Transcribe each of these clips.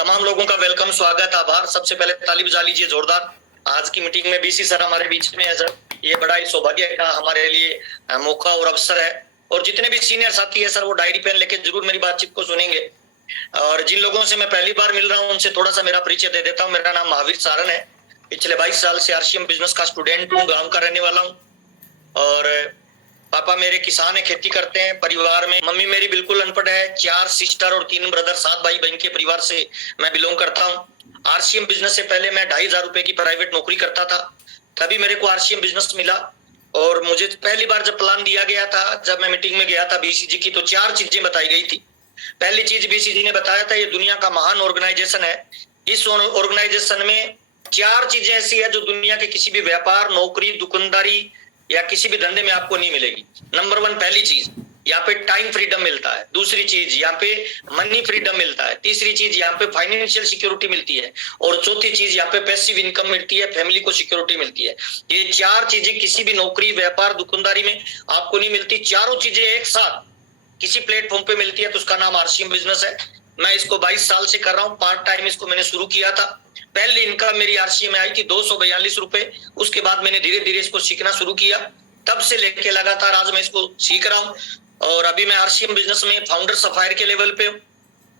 तमाम लोगों का वेलकम, स्वागत, आभार। सबसे पहले ताली बजा लीजिए जोरदार। आज की मीटिंग में बीसी सर हमारे बीच में है सर। ये बड़ा ही सौभाग्य का हमारे लिए मौका और अवसर है। और जितने भी सीनियर साथी है सर, वो डायरी पेन लेके जरूर मेरी बातचीत को सुनेंगे। और जिन लोगों से मैं पहली बार मिल रहा हूँ उनसे थोड़ा सा मेरा परिचय दे देता हूँ। मेरा नाम महावीर सारन है। पिछले 22 साल से आरसीएम बिजनेस का स्टूडेंट हूँ, गाँव का रहने वाला हूँ। और पापा मेरे किसान है, खेती करते हैं। परिवार में मम्मी मेरी बिल्कुल अनपढ़ है। 4 सिस्टर और 3 ब्रदर, 7 भाई बहन के परिवार से मैं बिलोंग करता हूँ। आरसीएम बिजनेस से पहले मैं 2,500 रुपए की प्राइवेट नौकरी करता था, तभी मेरे को आरसीएम बिजनेस मिला। और मुझे पहली बार जब प्लान दिया गया था, जब मैं मीटिंग में गया था बीसीजी की, तो 4 चीजें बताई गई थी। पहली चीज बीसीजी ने बताया था, ये दुनिया का महान ऑर्गेनाइजेशन है। इस ऑर्गेनाइजेशन में 4 चीजें ऐसी है जो दुनिया के किसी भी व्यापार, नौकरी, दुकानदारी या किसी भी धंधे में आपको नहीं मिलेगी। नंबर 1, पहली चीज, यहाँ पे टाइम फ्रीडम मिलता है। दूसरी चीज, यहाँ पे मनी फ्रीडम मिलता है। तीसरी चीज, यहाँ पे फाइनेंशियल सिक्योरिटी मिलती है। और चौथी चीज, यहाँ पे पैसिव इनकम मिलती है, फैमिली को सिक्योरिटी मिलती है। ये 4 चीजें किसी भी नौकरी, व्यापार, दुकानदारी में आपको नहीं मिलती। चारों चीजें एक साथ किसी प्लेटफॉर्म पे मिलती है, तो उसका नाम आरसीएम बिजनेस है। मैं इसको 22 साल से कर रहा हूँ। पार्ट टाइम इसको मैंने शुरू किया था। पहली इनकम मेरी आरसीएम में आई थी 242 रुपए। उसके बाद मैंने धीरे धीरे इसको सीखना शुरू किया। तब से लेके लगातार आज मैं इसको सीख रहा हूँ। और अभी मैं आरसीएम बिजनेस में फाउंडर सफायर के लेवल पे हूँ।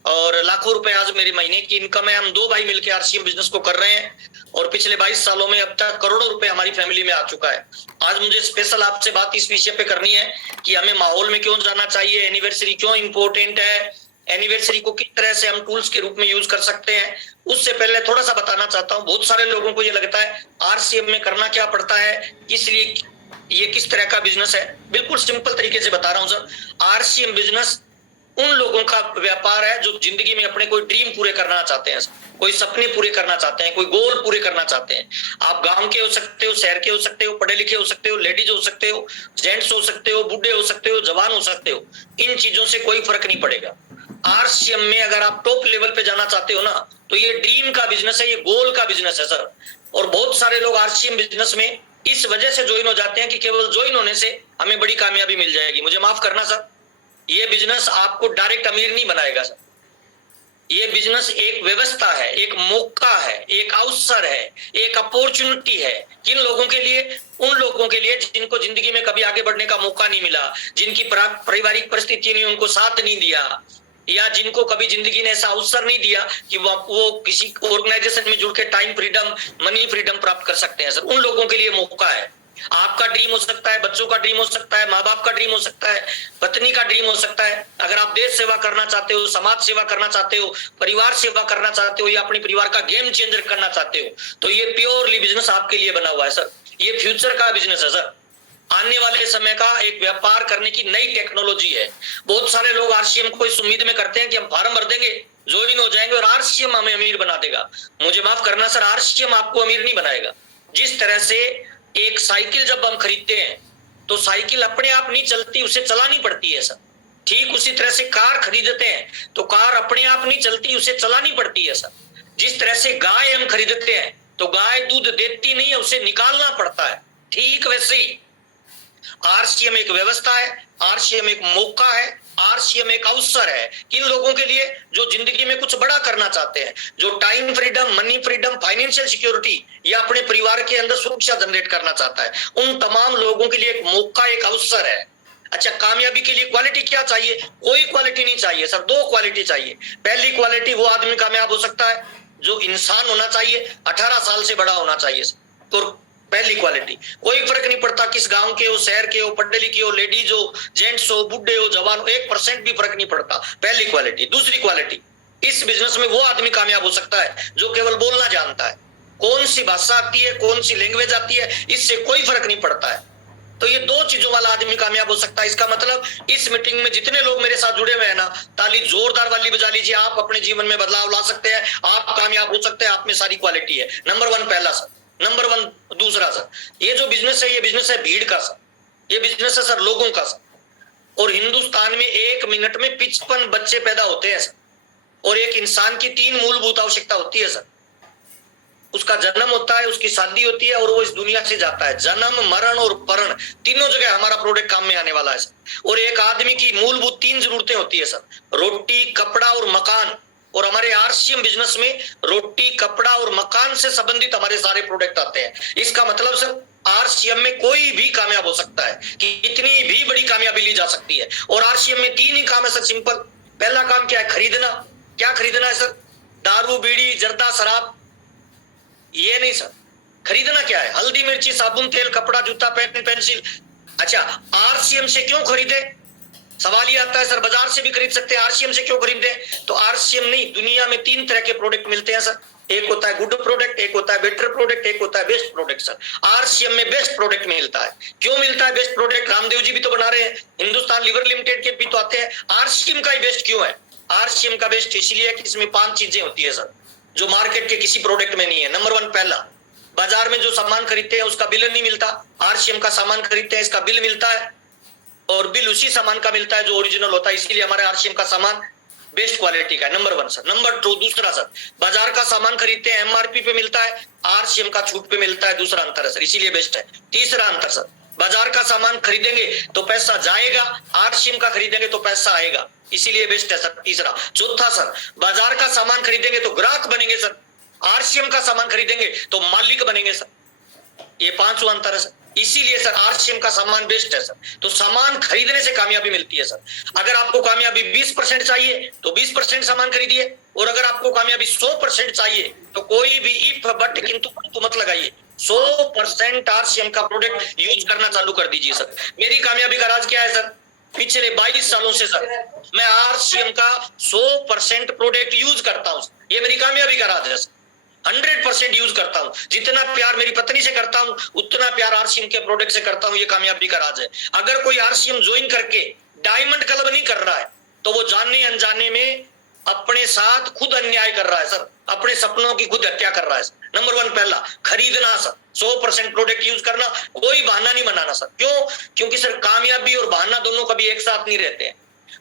और लाखों रुपए आज मेरी महीने की इनकम है। हम 2 भाई मिलकर आरसीएम बिजनेस को कर रहे हैं। और पिछले 22 सालों में अब तक करोड़ों रुपए हमारी फैमिली में आ चुका है। आज मुझे स्पेशल आपसे बात इस विषय पे करनी है कि हमें माहौल में क्यों जाना चाहिए, एनिवर्सरी क्यों इंपॉर्टेंट है, एनिवर्सरी को किस तरह से हम टूल्स के रूप में यूज कर सकते हैं। उससे पहले थोड़ा सा बताना चाहता हूँ। बहुत सारे लोगों को ये लगता है आरसीएम में करना क्या पड़ता है, इसलिए ये किस तरह का बिजनेस है। बिल्कुल सिंपल तरीके से बता रहा हूँ सर। आरसीएम बिजनेस उन लोगों का व्यापार है जो जिंदगी में अपने कोई ड्रीम पूरे करना चाहते हैं, कोई सपने पूरे करना चाहते हैं, कोई गोल पूरे करना चाहते हैं। आप गांव के हो सकते हो, शहर के हो सकते हो, पढ़े लिखे हो सकते हो, लेडीज हो सकते हो, जेंट्स हो सकते हो, बूढ़े हो सकते हो, जवान हो सकते हो। इन चीजों से कोई फर्क नहीं पड़ेगा। आरसीएम में अगर आप टॉप लेवल पे जाना चाहते हो ना, तो ये ड्रीम का बिजनेस है, ये गोल का बिजनेस है सर। और बहुत सारे लोग आरसीएम बिजनेस में इस वजह से ज्वाइन हो जाते हैं कि केवल ज्वाइन होने से हमें बड़ी कामयाबी मिल जाएगी। मुझे माफ करना सर, ये बिजनेस आपको डायरेक्ट अमीर नहीं बनाएगा सर। ये बिजनेस एक व्यवस्था है, एक मौका है, एक अवसर है, एक अपॉर्चुनिटी है। किन लोगों के लिए? उन लोगों के लिए जिनको जिंदगी में कभी आगे बढ़ने का मौका नहीं मिला, जिनकी पारिवारिक परिस्थिति ने उनको साथ नहीं दिया, या जिनको कभी जिंदगी ने ऐसा अवसर नहीं दिया कि वो किसी ऑर्गेनाइजेशन में जुड़ के टाइम फ्रीडम, मनी फ्रीडम प्राप्त कर सकते हैं सर। उन लोगों के लिए मौका है। आपका ड्रीम हो सकता है, बच्चों का ड्रीम हो सकता है, माँ बाप का ड्रीम हो सकता है, पत्नी का ड्रीम हो सकता है। अगर आप देश सेवा करना चाहते हो, समाज सेवा करना चाहते हो, परिवार सेवा करना चाहते हो, या अपने परिवार का गेम चेंजर करना चाहते हो, तो ये प्योरली बिजनेस आपके लिए बना हुआ है सर। ये फ्यूचर का बिजनेस है सर। आने वाले समय का एक व्यापार करने की नई टेक्नोलॉजी है। बहुत सारे लोग आरसीएम को इस उम्मीद में करते हैं कि हम फार्म भर देंगे, ज्वाइन हो जाएंगे और आरसीएम हमें अमीर बना देगा। मुझे माफ करना सर, आरसीएम आपको अमीर नहीं बनाएगा। जिस तरह से एक साइकिल जब हम खरीदते हैं तो साइकिल अपने आप नहीं चलती, उसे चलानी पड़ती है सर। ठीक उसी तरह से कार खरीदते हैं तो कार अपने आप नहीं चलती, उसे चलानी पड़ती है सर। जिस तरह से गाय हम खरीदते हैं तो गाय दूध देती नहीं है, उसे निकालना पड़ता है। ठीक वैसे ही आरसीएम एक व्यवस्था है, आरसीएम एक मौका है, आरसीएम एक अवसर है किन लोगों के लिए जो जिंदगी में कुछ बड़ा करना चाहते हैं, जो time freedom, money freedom, financial security या अपने परिवार के अंदर सुरक्षा जनरेट करना चाहता है। उन तमाम लोगों के लिए एक मौका, एक अवसर है। अच्छा, कामयाबी के लिए क्वालिटी क्या चाहिए? कोई क्वालिटी नहीं चाहिए सर, 2 क्वालिटी चाहिए। पहली क्वालिटी, वो आदमी कामयाब हो सकता है जो इंसान होना चाहिए, 18 साल से बड़ा होना चाहिए। तो पहली क्वालिटी, कोई फर्क नहीं पड़ता किस गांव के हो, शहर के हो, पढ़े लिखे हो, लेडीज हो, जेंट्स हो, बुढ़े हो, जवान हो, 1% भी फर्क नहीं पड़ता। पहली क्वालिटी। दूसरी क्वालिटी, इस बिजनेस में वो आदमी कामयाब हो सकता है जो केवल बोलना जानता है। कौन सी भाषा आती है, कौन सी लैंग्वेज आती है, इससे कोई फर्क नहीं पड़ता है। तो ये 2 चीजों वाला आदमी कामयाब हो सकता है। इसका मतलब इस मीटिंग में जितने लोग मेरे साथ जुड़े हुए हैं ना, ताली जोरदार वाली बजा लीजिए। आप अपने जीवन में बदलाव ला सकते हैं, आप कामयाब हो सकते हैं, आप में सारी क्वालिटी है। नंबर 1 पहला सर। नंबर 1 दूसरा सर, ये जो बिजनेस है, ये बिजनेस है भीड़ का सर। ये बिजनेस है सर लोगों का सर। और हिंदुस्तान में 1 मिनट में 55 बच्चे पैदा होते हैं सर। और एक इंसान की 3 मूलभूत आवश्यकता होती है सर। उसका जन्म होता है, उसकी शादी होती है, और वो इस दुनिया से जाता है। जन्म, मरण और परण, तीनों जगह हमारा प्रोडक्ट काम में आने वाला है सर। और एक आदमी की मूलभूत 3 जरूरतें होती है सर, रोटी, कपड़ा और मकान। और हमारे आरसीएम बिजनेस में रोटी, कपड़ा और मकान से संबंधित हमारे सारे प्रोडक्ट आते हैं। इसका मतलब सर आरसीएम में कोई भी कामयाब हो सकता है कि इतनी भी बड़ी कामयाबी ली जा सकती है। और आरसीएम में 3 ही काम है सर, सिंपल। पहला काम क्या है? खरीदना। क्या खरीदना है सर? दारू, बीड़ी, जर्दा, शराब? ये नहीं सर। खरीदना क्या है? हल्दी, मिर्ची, साबुन, तेल, कपड़ा, जूता, पेन, पेंसिल। अच्छा, आरसीएम से क्यों खरीदे? सवाल ये आता है सर, बाजार से भी खरीद सकते हैं, आरसीएम से क्यों खरीदे? तो आरसीएम नहीं, दुनिया में 3 तरह के प्रोडक्ट मिलते हैं सर। एक होता है गुड प्रोडक्ट, एक होता है बेटर प्रोडक्ट, एक होता है बेस्ट प्रोडक्ट। सर आरसीएम में बेस्ट प्रोडक्ट मिलता है। क्यों मिलता है बेस्ट प्रोडक्ट? रामदेव जी भी तो बना रहे हैं, हिंदुस्तान लीवर लिमिटेड के भी तो आते हैं। आरसीएम का ही बेस्ट क्यों है? आरसीएम का बेस्ट इसलिए है कि इसमें 5 चीजें होती है सर, जो मार्केट के किसी प्रोडक्ट में नहीं है। नंबर 1, पहला, बाजार में जो सामान खरीदते हैं उसका बिल नहीं मिलता। आरसीएम का सामान खरीदते हैं, इसका बिल मिलता है और बिल उसी सामान का मिलता है जो ओरिजिनल होता है, इसीलिए हमारे आरसीएम का सामान बेस्ट क्वालिटी का है। Number 1 sir. नंबर 2, दूसरा सर, बाजार का सामान खरीदते हैं, एमआरपी पे मिलता है, आरसीएम का छूट पे मिलता है। दूसरा अंतर है सर, इसीलिए बेस्ट है। तीसरा अंतर सर, बाजार का सामान खरीदेंगे तो पैसा जाएगा, आरसीएम का खरीदेंगे तो पैसा आएगा, इसीलिए बेस्ट है सर। तीसरा। चौथा सर, बाजार का सामान खरीदेंगे तो ग्राहक बनेंगे सर, आरसीएम का सामान खरीदेंगे तो मालिक बनेंगे सर। ये 5वां अंतर है सर, इसीलिए सर आरसीएम का सामान बेस्ट है सर। तो सामान खरीदने से कामयाबी मिलती है सर। अगर आपको कामयाबी 20% चाहिए तो 20% सामान खरीदिए, और अगर आपको कामयाबी 100% चाहिए तो कोई भी इफ बट किंतु परंतु मत लगाइए, 100% आरसीएम का प्रोडक्ट यूज करना चालू कर दीजिए सर। मेरी कामयाबी का राज क्या है सर? पिछले 22 सालों से सर मैं आरसीएम का 100% प्रोडक्ट यूज करता हूं। ये मेरी कामयाबी का राज है सर। 100% यूज करता हूं। जितना प्यार मेरी पत्नी से करता हूं उतना प्यार आरसीएम के प्रोडक्ट से करता हूं। ये कामयाबी का राज है। अगर कोई आरसीएम ज्वाइन करके डायमंड क्लब नहीं कर रहा है तो वो जानने अनजाने में अपने साथ खुद अन्याय कर रहा है सर, अपने सपनों की खुद हत्या कर रहा है सर। नंबर 1 पहला, खरीदना सर, 100% प्रोडक्ट यूज करना, कोई बहाना नहीं बनाना सर। क्यों? क्योंकि सर कामयाबी और बहाना दोनों कभी एक साथ नहीं रहते हैं।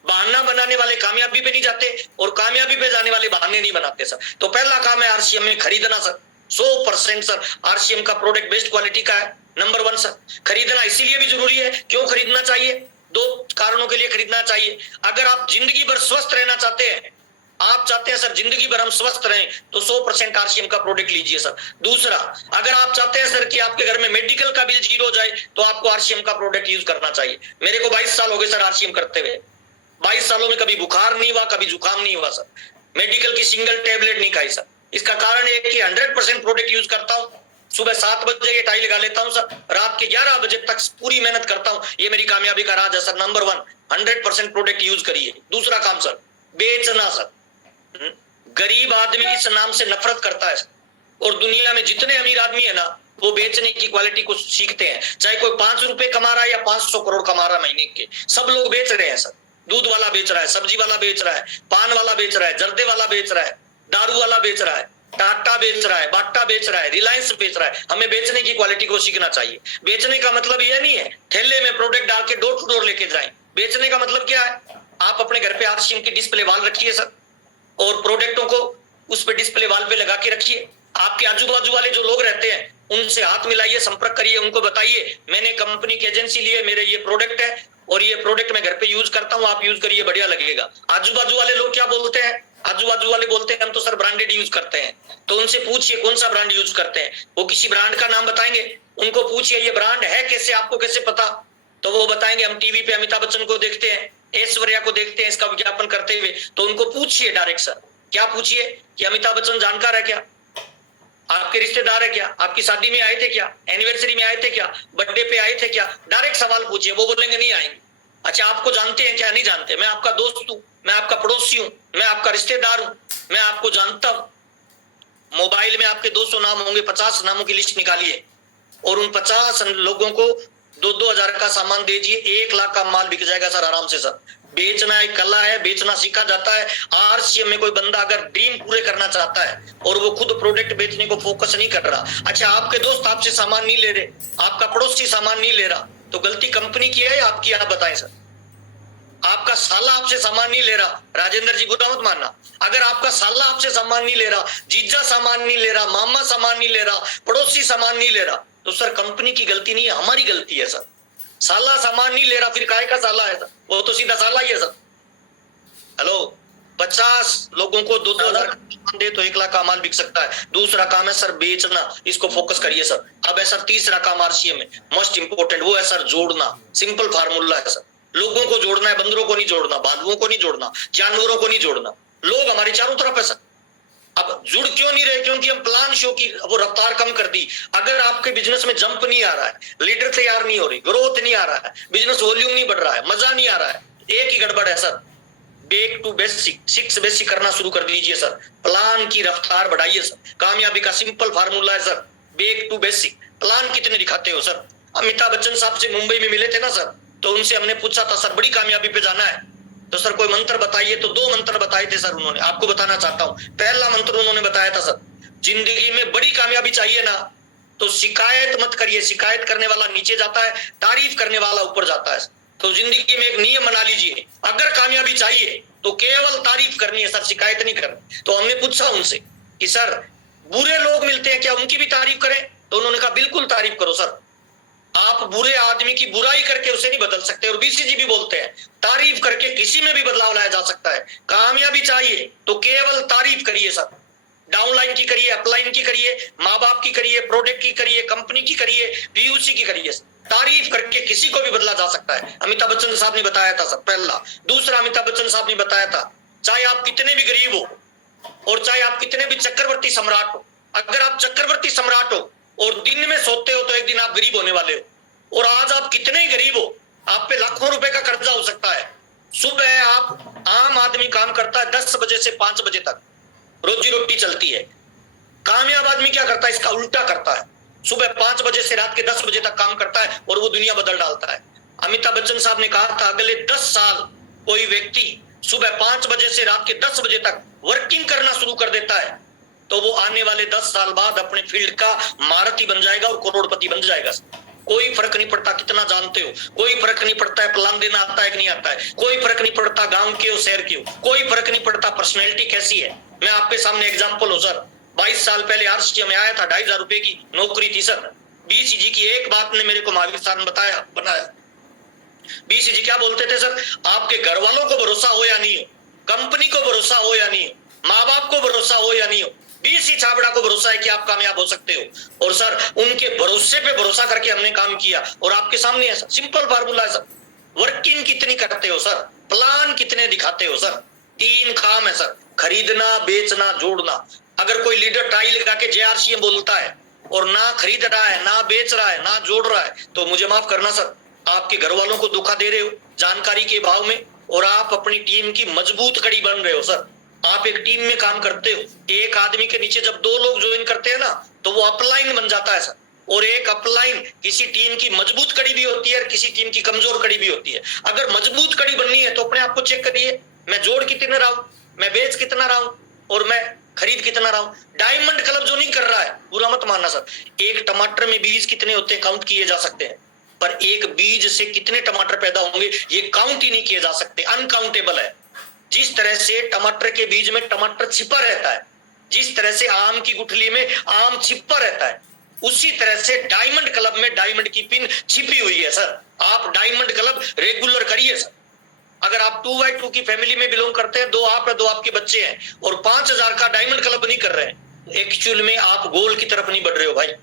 बहाना बनाने वाले कामयाबी पे नहीं जाते और कामयाबी पे जाने वाले बहाने नहीं बनाते सर। तो पहला काम है आरसीएम में खरीदना सर, 100% सर आरसीएम का प्रोडक्ट बेस्ट क्वालिटी का है। नंबर 1 सर, खरीदना इसीलिए भी जरूरी है। क्यों खरीदना चाहिए? 2 कारणों के लिए खरीदना चाहिए। अगर आप जिंदगी भर स्वस्थ रहना चाहते हैं, आप चाहते हैं सर जिंदगी भर हम स्वस्थ रहें, तो 100% आरसीएम का प्रोडक्ट लीजिए सर। दूसरा, अगर आप चाहते हैं सर कि आपके घर में मेडिकल का बिल 0 हो जाए तो आपको आरसीएम का प्रोडक्ट यूज करना चाहिए। मेरे को 22 साल हो गए सर आरसीएम करते हुए। 22 सालों में कभी बुखार नहीं हुआ, कभी जुकाम नहीं हुआ सर, मेडिकल की सिंगल टेबलेट नहीं खाई सर। इसका कारण है कि 100% प्रोडक्ट यूज करता हूं। सुबह 7 बजे ये टाई लगा लेता हूं सर, रात के 11 बजे तक पूरी मेहनत करता हूं। ये मेरी कामयाबी का राज है सर। नंबर 1, 100% प्रोडक्ट यूज करिए। दूसरा काम सर, बेचना सर। गरीब आदमी इस नाम से नफरत करता है और दुनिया में जितने अमीर आदमी है ना वो बेचने की क्वालिटी को सीखते हैं। चाहे कोई 5 रुपए कमा रहा है या 500 करोड़ कमा रहा है महीने के, सब लोग बेच रहे हैं सर। दूध वाला बेच रहा है, सब्जी वाला बेच रहा है, पान वाला बेच रहा है, जर्दे वाला बेच रहा है, दारू वाला बेच रहा है, टाटा बेच रहा है, बाटा बेच रहा है, रिलायंस बेच रहा है। हमें बेचने की क्वालिटी को सीखना चाहिए। बेचने का मतलब यह नहीं है थैले में प्रोडक्ट डाल के डोर टू डोर लेके जाएं। बेचने का मतलब क्या है? आप अपने घर पे आरसीएम की डिस्प्ले वाल रखिए सर और प्रोडक्टों को उस पे डिस्प्ले वाल पे लगा के रखिए। आपके आजू बाजू वाले जो लोग रहते हैं उनसे हाथ मिलाइए, संपर्क करिए, उनको बताइए मैंने कंपनी की एजेंसी ली है, मेरे ये प्रोडक्ट है और ये प्रोडक्ट मैं घर पे यूज करता हूं, आप यूज करिए, बढ़िया लगेगा। आजू बाजू वाले लोग क्या बोलते हैं? आजू बाजू वाले बोलते हैं हम तो सर ब्रांडेड यूज करते हैं। तो उनसे पूछिए कौन सा ब्रांड यूज करते हैं, वो किसी ब्रांड का नाम बताएंगे। उनको पूछिए ये ब्रांड है कैसे, आपको कैसे पता? तो वो बताएंगे हम टीवी पे अमिताभ बच्चन को देखते हैं, ऐश्वर्या को देखते हैं इसका विज्ञापन करते हुए। तो उनको पूछिए डायरेक्ट सर, क्या पूछिए कि अमिताभ बच्चन जानकार है क्या, आपके रिश्तेदार है क्या, आपकी शादी में आए थे क्या, एनिवर्सरी में आए थे क्या, बर्थडे पे आए थे क्या? डायरेक्ट सवाल पूछिए, वो बोलेंगे नहीं आएंगे। अच्छा आपको जानते हैं क्या? नहीं जानते। मैं आपका दोस्त हूं, मैं आपका पड़ोसी हूं, मैं आपका रिश्तेदार हूं, मैं आपको जानता हूं। मोबाइल में आपके 200 नाम होंगे, 50 नामों की लिस्ट निकालिए और उन 50 लोगों को 2-2 हजार का सामान दीजिए, 1 लाख का माल बिक जाएगा सर आराम से सर। बेचना एक कला है, बेचना सीखा जाता है। आरसीएम में कोई बंदा अगर ड्रीम पूरे करना चाहता है और वो खुद प्रोडक्ट बेचने को फोकस नहीं कर रहा, अच्छा आपके दोस्त आपसे सामान नहीं ले रहे, आपका पड़ोसी सामान नहीं ले रहा, तो गलती कंपनी की है या आपकी? आप बताएं सर। आपका साला आपसे सामान नहीं ले रहा, राजेंद्र जी बुरा मत मानना, अगर आपका साला आपसे सामान नहीं ले रहा, जीजा सामान नहीं ले रहा, मामा सामान नहीं ले रहा, पड़ोसी सामान नहीं ले रहा, तो सर कंपनी की गलती नहीं है, हमारी गलती है सर। साला सामान नहीं ले रहा फिर काहे का साला है सर? वो तो सीधा साला ही है सर। हेलो, 50 लोगों को 2-2 हजार का सामान दे तो 1 लाख का माल बिक सकता है। दूसरा काम है सर बेचना, इसको फोकस करिए सर। अब है सर तीसरा काम आरसीएम में मोस्ट इंपोर्टेंट, वो है सर जोड़ना। सिंपल फार्मूला है सर, लोगों को जोड़ना है, बंदरों को नहीं जोड़ना, बांधवों को नहीं जोड़ना, जानवरों को नहीं जोड़ना। लोग हमारे चारों तरफ है सर। अब जुड़ क्यों नहीं रहे? क्योंकि हम प्लान शो की वो रफ्तार कम कर दी। अगर आपके बिजनेस में जंप नहीं आ रहा है, लीडर तैयार नहीं हो रही, ग्रोथ नहीं आ रहा है, बिजनेस वॉल्यूम नहीं बढ़ रहा है, मजा नहीं आ रहा है, एक ही गड़बड़ है sir, back to basic, 6 basic करना शुरू कर दीजिए सर। प्लान की रफ्तार बढ़ाइए सर। कामयाबी का सिंपल फार्मूला है sir, back to basic. Plan कितने दिखाते हो सर? अमिताभ बच्चन साहब से मुंबई में मिले थे ना सर, तो उनसे हमने पूछा था सर बड़ी कामयाबी पे जाना है तो सर कोई मंत्र बताइए, तो 2 मंत्र बताए थे सर उन्होंने। आपको बताना चाहता हूं, पहला मंत्र उन्होंने बताया था सर, जिंदगी में बड़ी कामयाबी चाहिए ना तो शिकायत मत करिए। शिकायत करने वाला नीचे जाता है, तारीफ करने वाला ऊपर जाता है। तो जिंदगी में एक नियम बना लीजिए, अगर कामयाबी चाहिए तो केवल तारीफ करनी है सर, शिकायत नहीं करनी। तो हमने पूछा उनसे कि सर बुरे लोग मिलते हैं क्या, उनकी भी तारीफ करें? तो उन्होंने कहा बिल्कुल तारीफ करो सर। आप बुरे आदमी की बुराई करके उसे नहीं बदल सकते। और बीसीजी भी बोलते हैं तारीफ करके किसी में भी बदलाव लाया जा सकता है। कामयाबी चाहिए तो केवल तारीफ करिए सर। डाउनलाइन की करिए, अपलाइन की करिए, माँ बाप की करिए, प्रोडक्ट की करिए, कंपनी की करिए, पीयूसी की करिए। तारीफ करके किसी को भी बदला जा सकता है। अमिताभ बच्चन साहब ने बताया था सर, पहला। दूसरा अमिताभ बच्चन साहब ने बताया था, चाहे आप कितने भी गरीब हो और चाहे आप कितने भी चक्रवर्ती सम्राट हो, अगर आप चक्रवर्ती सम्राट हो और दिन में सोते हो तो एक दिन आप गरीब होने वाले हो। और आज आप कितने ही गरीब हो, आप पे लाखों रुपए का कर्जा हो सकता है। सुबह आप आम आदमी काम करता है 10 बजे से 5 बजे तक, रोजी रोटी चलती है। कामयाब आदमी क्या करता है? इसका उल्टा करता है, सुबह 5 बजे से रात के 10 बजे तक काम करता है और वो दुनिया बदल डालता है। अमिताभ बच्चन साहब ने कहा था अगले 10 साल कोई व्यक्ति सुबह 5 बजे से रात के 10 बजे तक वर्किंग करना शुरू कर देता है तो वो आने वाले 10 साल बाद अपने फील्ड का महारथी बन जाएगा और करोड़पति बन जाएगा। कोई फर्क नहीं पड़ता कितना जानते हो, कोई फर्क नहीं पड़ता है प्लान देना आता है कि नहीं आता है, कोई फर्क नहीं पड़ता गांव के हो शहर के हो, कोई फर्क नहीं पड़ता पर्सनैलिटी कैसी है। मैं आपके सामने एग्जाम्पल हूं सर, 22 साल पहले आरसीएम में आया था, 2,500 रुपए की नौकरी थी सर। बीसीजी की एक बात ने मेरे को महावीर सर ने बनाया। बीसीजी क्या बोलते थे सर, आपके घर वालों को भरोसा हो या नहीं हो, कंपनी को भरोसा हो या नहीं हो, माँ बाप को भरोसा हो या नहीं हो, बीसी छाबड़ा को भरोसा है कि आप कामयाब हो सकते हो। और सर उनके भरोसे पे भरोसा करके हमने काम किया और आपके सामने है सर, सिंपल फार्मूला है सर। वर्किंग कितनी करते हो सर, प्लान कितने दिखाते हो सर। 3 काम है सर, खरीदना, बेचना, जोड़ना। अगर कोई लीडर टाई लगा के जेआरसीएम बोलता है और ना खरीद रहा है, ना बेच रहा है, ना जोड़ रहा है, तो मुझे माफ करना सर, आपके घर वालों को धोखा दे रहे हो जानकारी के भाव में और आप अपनी टीम की मजबूत कड़ी बन रहे हो सर। आप एक टीम में काम करते हो, एक आदमी के नीचे जब 2 लोग ज्वाइन करते हैं ना तो वो अपलाइन बन जाता है सर। और एक अपलाइन किसी टीम की मजबूत कड़ी भी होती है और किसी टीम की कमजोर कड़ी भी होती है। अगर मजबूत कड़ी बननी है तो अपने आप को चेक करिए, मैं जोड़ कितने रहा हूं, मैं बेच कितना रहा हूं और मैं खरीद कितना रहा हूं। डायमंड क्लब जो नहीं कर रहा है बुरा मत मानना सर। एक टमाटर में बीज कितने होते हैं काउंट किए जा सकते हैं, पर एक बीज से कितने टमाटर पैदा होंगे ये काउंट ही नहीं किए जा सकते, अनकाउंटेबल है। जिस तरह से टमाटर के बीज में टमाटर छिपा रहता है, जिस तरह से आम की गुठली में आम छिपा रहता है, उसी तरह से डायमंड क्लब में डायमंड की पिन छिपी हुई है सर। आप डायमंड क्लब रेगुलर करिए सर। अगर आप 2x2 की फैमिली में बिलोंग करते हैं, 2 आप है 2 आपके बच्चे हैं और 5,000 का डायमंड क्लब नहीं कर रहे हैं, एक्चुअल में आप गोल की तरफ नहीं बढ़ रहे हो भाई।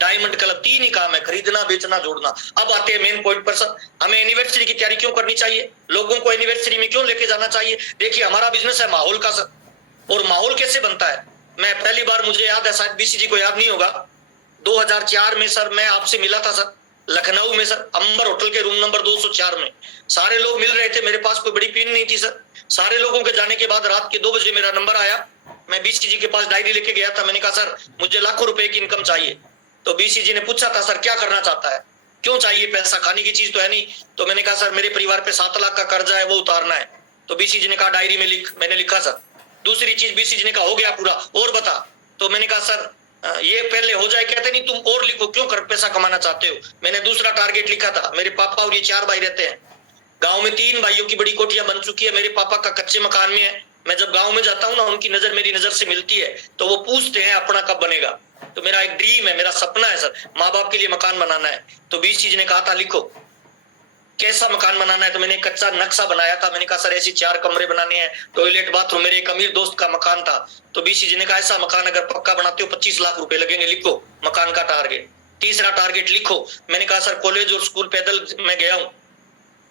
डायमंड क्लब 3 ही काम है, खरीदना, बेचना, जोड़ना। अब आते हैं मेन पॉइंट पर सर, हमें एनिवर्सरी की तैयारी क्यों करनी चाहिए, लोगों को एनिवर्सरी में क्यों लेके जाना चाहिए। देखिए हमारा बिजनेस है माहौल का सर, और माहौल कैसे बनता है, मैं पहली बार, मुझे याद है, शायद बीसीजी को याद नहीं होगा, 2004 में सर मैं आपसे मिला था सर लखनऊ में सर, अंबर होटल के रूम नंबर 204 में। सारे लोग मिल रहे थे, मेरे पास कोई बड़ी पिन नहीं थी सर। सारे लोगों के जाने के बाद रात के 2 बजे मेरा नंबर आया, मैं बीसीजी के पास डायरी लेके गया था। मैंने कहा सर मुझे लाखों रुपए की इनकम चाहिए। तो बीसीजी ने पूछा था सर क्या करना चाहता है, क्यों चाहिए पैसा, खाने की चीज तो है नहीं। तो मैंने कहा सर मेरे परिवार पे 7 लाख का कर्जा है, वो उतारना है। तो बीसीजी ने कहा डायरी में लिख, मैंने लिखा सर। दूसरी चीज बीसीजी ने कहा हो गया पूरा, और बता। तो मैंने कहा सर ये पहले हो जाए, कहते नहीं तुम और लिखो, क्यों कर पैसा कमाना चाहते हो। मैंने दूसरा टारगेट लिखा था, मेरे पापा और ये 4 भाई रहते हैं गांव में, 3 भाइयों की बड़ी कोठियां बन चुकी है, मेरे पापा का कच्चे मकान में है। मैं जब गांव में जाता हूँ ना, उनकी नजर मेरी नजर से मिलती है तो वो पूछते हैं अपना कब बनेगा। तो मेरा एक ड्रीम है, मेरा सपना है सर, माँ बाप के लिए मकान बनाना है। तो 20 चीज ने कहा था लिखो, कैसा मकान बनाना है, तो मैंने कच्चा नक्शा बनाया था। मैंने कहा सर ऐसी 4 कमरे बनाने हैं, टॉयलेट बाथरूम। मेरे एक अमीर दोस्त का मकान था, तो बीसी जी ने कहा ऐसा मकान अगर पक्का बनाते हो 25 लाख रुपए लगेंगे, लिखो मकान का टारगेट। तीसरा टारगेट लिखो। मैंने कहा सर कॉलेज और स्कूल पैदल मैं गया हूँ,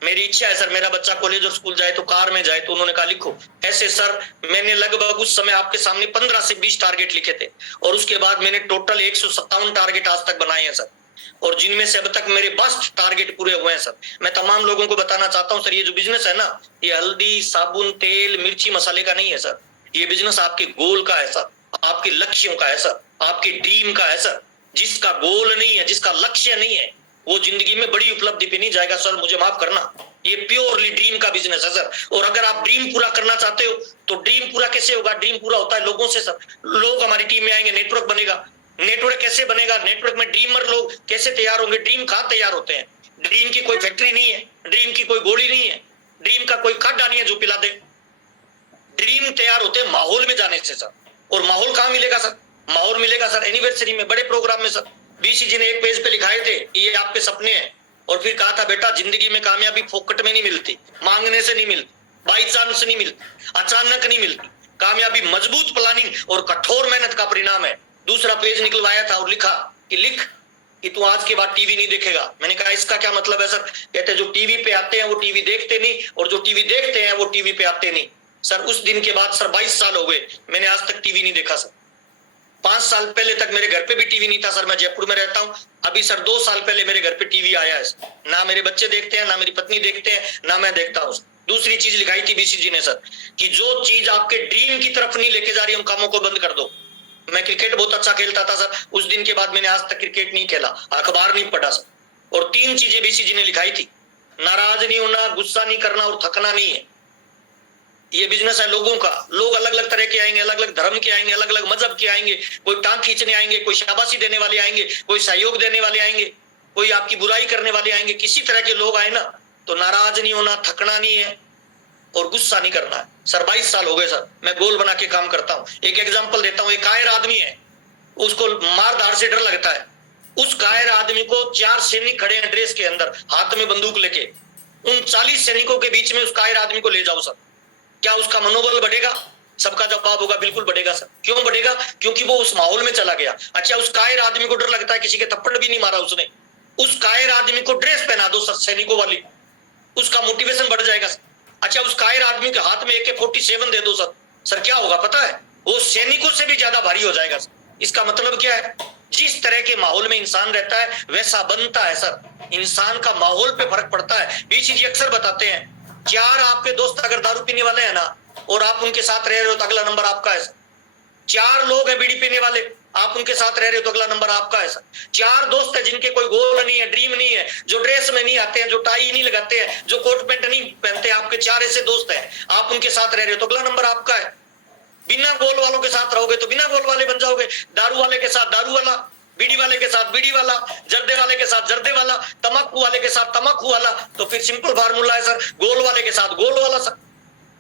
मेरी इच्छा है सर मेरा बच्चा कॉलेज और स्कूल जाए तो कार में जाए, तो उन्होंने कहा लिखो। ऐसे सर मैंने लगभग उस समय आपके सामने 15 से 20 टारगेट लिखे थे, और उसके बाद मैंने टोटल 157 टारगेट आज तक बनाए हैं सर, और जिनमें से अब तक मेरे 22 टारगेट पूरे हुए हैं सर। मैं तमाम लोगों को बताना चाहता हूं सर, ये जो बिजनेस है ना, ये हल्दी साबुन तेल मिर्ची मसाले का नहीं है सर। ये बिजनेस आपके गोल का है सर, आपके लक्ष्यों का है सर, आपके ड्रीम का है सर। जिसका गोल नहीं है, जिसका लक्ष्य नहीं है, वो जिंदगी में बड़ी उपलब्धि पे नहीं जाएगा सर, मुझे माफ करना। ये प्योरली ड्रीम का बिजनेस है सर। और अगर आप ड्रीम पूरा करना चाहते हो तो ड्रीम पूरा कैसे होगा? ड्रीम पूरा होता है लोगों से सर। लोग हमारी टीम में आएंगे, नेटवर्क बनेगा। नेटवर्क कैसे बनेगा? नेटवर्क में ड्रीमर लोग कैसे तैयार होंगे? ड्रीम कहां तैयार होते हैं? ड्रीम की कोई फैक्ट्री नहीं है, ड्रीम की कोई गोली नहीं है, ड्रीम का कोई खादा नहीं है जो पिला दे। ड्रीम तैयार होते हैं माहौल में जाने से सर। और माहौल कहां मिलेगा सर? माहौल मिलेगा सर एनिवर्सरी में, बड़े प्रोग्राम में सर। बीसी जी ने एक पेज पे लिखाए थे ये आपके सपने हैं, और फिर कहा था बेटा जिंदगी में कामयाबी फोकट में नहीं मिलती, मांगने से नहीं मिलती, बाई चांस नहीं मिलती, अचानक नहीं मिलती। कामयाबी मजबूत प्लानिंग और कठोर मेहनत का परिणाम है। दूसरा पेज निकलवाया था और लिखा कि लिख कि तू आज के बाद टीवी नहीं देखेगा। मैंने कहा इसका क्या मतलब है सर? कहते जो टीवी पे आते हैं वो टीवी देखते नहीं, और जो टीवी देखते हैं वो टीवी पे आते नहीं। सर उस दिन के बाद सर 22 साल हो गए, मैंने आज तक टीवी नहीं देखा सर। 5 साल पहले तक मेरे घर पे भी टीवी नहीं था सर, मैं जयपुर में रहता हूँ। अभी सर 2 साल पहले मेरे घर पे टीवी आया है। ना मेरे बच्चे देखते हैं, ना मेरी पत्नी देखते हैं, ना मैं देखता हूँ। दूसरी चीज लिखाई थी बीसी जी ने सर कि जो चीज आपके ड्रीम की तरफ नहीं लेके जा रही, उन कामों को बंद कर दो। मैं क्रिकेट बहुत अच्छा खेलता था सर, उस दिन के बाद मैंने आज तक क्रिकेट नहीं खेला, अखबार नहीं पढ़ा सर। और 3 चीजें बीसी जी ने लिखाई थी, नाराज नहीं होना, गुस्सा नहीं करना और थकना नहीं है। ये बिजनेस है लोगों का। लोग अलग अलग तरह के आएंगे, अलग अलग धर्म के आएंगे, अलग अलग मजहब के आएंगे। कोई टांग खींचने आएंगे, कोई शाबाशी देने वाले आएंगे, कोई सहयोग देने वाले आएंगे, कोई आपकी बुराई करने वाले आएंगे। किसी तरह के लोग आए ना, तो नाराज नहीं होना, थकना नहीं है और गुस्सा नहीं करना है सर। 22 साल हो गए सर, मैं गोल बना के काम करता हूँ। एक एग्जाम्पल देता हूँ, एक कायर आदमी है, उसको मार धाड़ से डर लगता है। उस कायर आदमी को 4 सैनिक खड़े हैं ड्रेस के अंदर, हाथ में बंदूक लेके। उन 40 सैनिकों के बीच में उस कायर आदमी को ले जाओ सर, क्या उसका मनोबल बढ़ेगा? सबका जवाब होगा बिल्कुल बढ़ेगा सर। क्यों बढ़ेगा? क्योंकि वो उस माहौल में चला गया। अच्छा उस कायर आदमी को डर लगता है, किसी के थप्पड़ भी नहीं मारा उसने, उस कायर आदमी को ड्रेस पहना दो सर सैनिकों वाली, उसका मोटिवेशन बढ़ जाएगा सर। अच्छा उस कायर आदमी के हाथ में AK-47 दे दो सर, सर क्या होगा पता है? वो सैनिकों से भी ज्यादा भारी हो जाएगा सर। इसका मतलब क्या है? जिस तरह के माहौल में इंसान रहता है वैसा बनता है सर। इंसान का माहौल पे फर्क पड़ता है। बीसी जी अक्सर बताते हैं, 4 आपके दोस्त अगर दारू पीने वाले हैं ना, और आप उनके साथ रह रहे हो तो अगला नंबर आपका है सर। 4 लोग हैं बीड़ी पीने वाले, आप उनके साथ रह रहे हो तो अगला नंबर आपका है सर। 4 दोस्त है जिनके कोई गोल नहीं है, ड्रीम नहीं है, जो ड्रेस में नहीं आते हैं, जो टाई नहीं लगाते हैं, जो कोट पैंट नहीं पहनते, आपके 4 ऐसे दोस्त हैं, आप उनके साथ रह रहे हो तो अगला नंबर आपका है। बिना गोल वालों के साथ रहोगे तो बिना गोल वाले बन जाओगे। दारू वाले के साथ दारू वाला, बीड़ी वाले के साथ बीड़ी वाला, जर्दे वाले के साथ जर्दे वाला, तम्बाकू वाले के साथ तम्बाकू वाला, तो फिर सिंपल फार्मूला है सर, गोल वाले के साथ गोल वाला सर।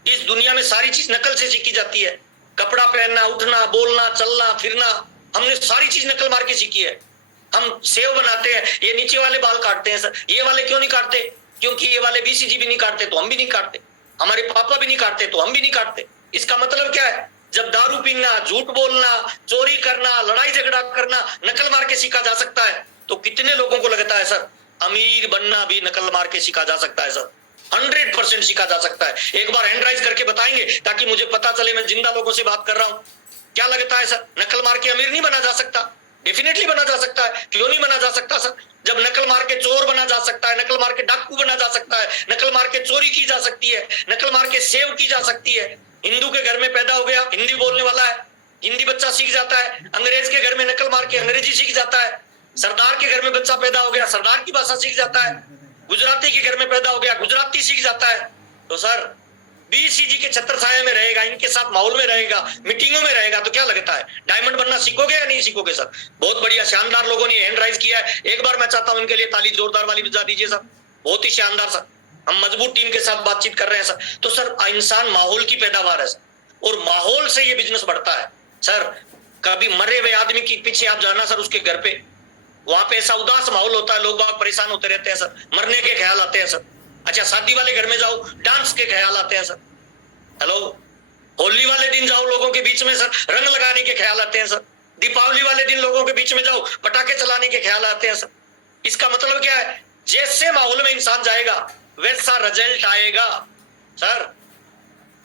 इस दुनिया में सारी चीज नकल से सीखी जाती है। कपड़ा पहनना, उठना, बोलना, चलना, फिरना, हमने सारी चीज नकल मार के सीखी है। हम सेव बनाते हैं, ये नीचे वाले बाल काटते हैं सर, ये वाले क्यों नहीं काटते? क्योंकि ये वाले बीसी जी भी नहीं काटते तो हम भी नहीं काटते, हमारे पापा भी नहीं काटते तो हम भी नहीं काटते। इसका मतलब क्या है? जब दारू पीना, झूठ बोलना, चोरी करना, लड़ाई झगड़ा करना नकल मार के सीखा जा सकता है, तो कितने लोगों को लगता है सर अमीर बनना भी नकल मार के सीखा जा सकता है सर? 100% सीखा जा सकता है। एक बार हैंड राइज करके बताएंगे ताकि मुझे पता चले मैं जिंदा लोगों से बात कर रहा हूं। क्या लगता है सर, नकल मार के अमीर नहीं बना जा सकता? डेफिनेटली बना जा सकता है। क्यों नहीं बना जा सकता सर? जब नकल मार के चोर बना जा सकता है, नकल मार के डाकू बना जा सकता है, नकल मार के चोरी की जा सकती है, नकल मार के सेव की जा सकती है। हिंदू के घर में पैदा हो गया, हिंदी बोलने वाला है, हिंदी बच्चा सीख जाता है। अंग्रेज के घर में नकल मार के अंग्रेजी सीख जाता है। सरदार के घर में बच्चा पैदा हो गया, सरदार की भाषा सीख जाता है। गुजराती के घर में पैदा हो गया, गुजराती सीख जाता है। तो सर बीसी जी के छत्र छाया में रहेगा, इनके साथ माहौल में रहेगा, मीटिंगों में रहेगा, तो क्या लगता है डायमंड बनना सीखोगे या नहीं सीखोगे सर? बहुत बढ़िया, शानदार लोगों ने हैंड राइज किया है। एक बार मैं चाहता हूं इनके लिए ताली जोरदार वाली बजा दीजिए सर। बहुत ही शानदार सर, हम मजबूत टीम के साथ बातचीत कर रहे हैं सर। तो सर इंसान माहौल की पैदावार है सर, और माहौल से ये बिजनेस बढ़ता है सर। कभी मरे हुए आदमी के पीछे आप जाना सर, उसके घर पे, वहां पे ऐसा उदास माहौल होता है, लोग बाग परेशान होते रहते हैं सर, मरने के ख्याल आते हैं सर। अच्छा, शादी वाले घर में जाओ, डांस के ख्याल आते हैं सर। हेलो, होली वाले दिन जाओ लोगों के बीच में सर, रंग लगाने के ख्याल आते हैं सर। दीपावली वाले दिन लोगों के बीच में जाओ, पटाखे चलाने के ख्याल आते हैं सर। इसका मतलब क्या है? जैसे माहौल में इंसान जाएगा वैसा रिजल्ट आएगा सर।